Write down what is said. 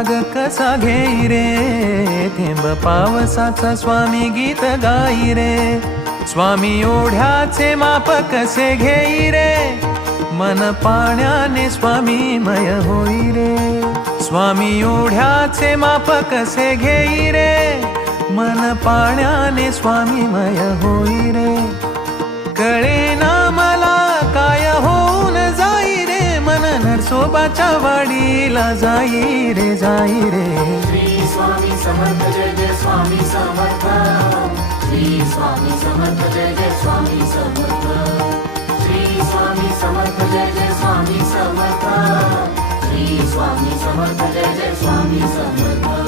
राग कसा घेई रे, थेंब पावसाचा स्वामी गीत गाई रे. स्वामी ओढ्याचे माप कसे घेई रे, मन पाण्याने स्वामी मय होई रे. स्वामी ओढ्याचे माप कसे घेई रे, मन पाण्याने स्वामी मय होई रे. कळेना मला काय होऊन जाई रे, मन नरसोबाच्या वाडीला जाई रे, जाई रे. श्री स्वामी समर्थ जय जय स्वामी समर्थ. श्री स्वामी समर्थ जय जय स्वामी समर्थ. श्री स्वामी समर्थ जय जय स्वामी समर्थ. श्री स्वामी समर्थ जय जय स्वामी समर्थ.